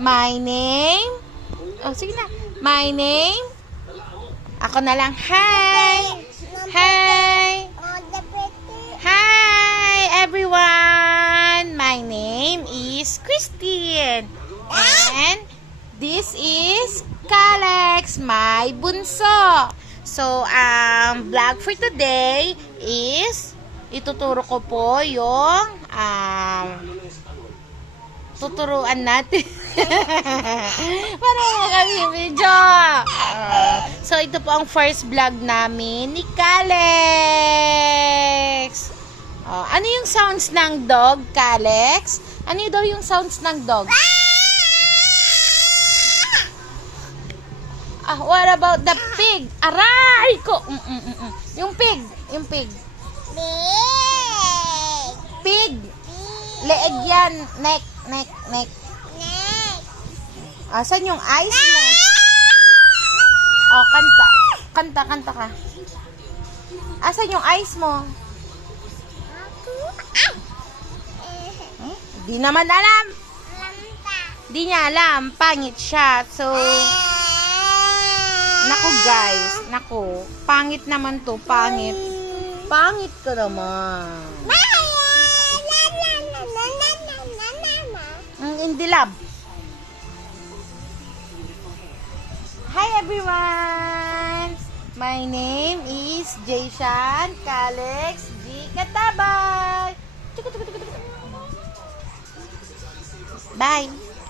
My name. Oh, sige na. My name. Ako na lang. Hi. Hi. Hi, everyone. My name is Christine. And this is Kalex, my bunso. So, vlog for today is ituturo ko po yung tuturuan natin. Parang kami video. So, ito po ang first vlog namin ni Kalex. Ano yung sounds ng dog, Kalex? Ano daw yung sounds ng dog? What about the pig? Aray ko! Yung pig. Yung pig. Pig. Leeg yan. Neck. Asan yung eyes mo? Kanta ka. Asan yung eyes mo? Di naman alam. Di niya alam. Pangit siya. So, naku guys. Naku. Pangit naman to. Pangit. Pangit ka naman. Hindi love. Hi everyone! My name is Jayshan Kalex G. Katabay. Bye!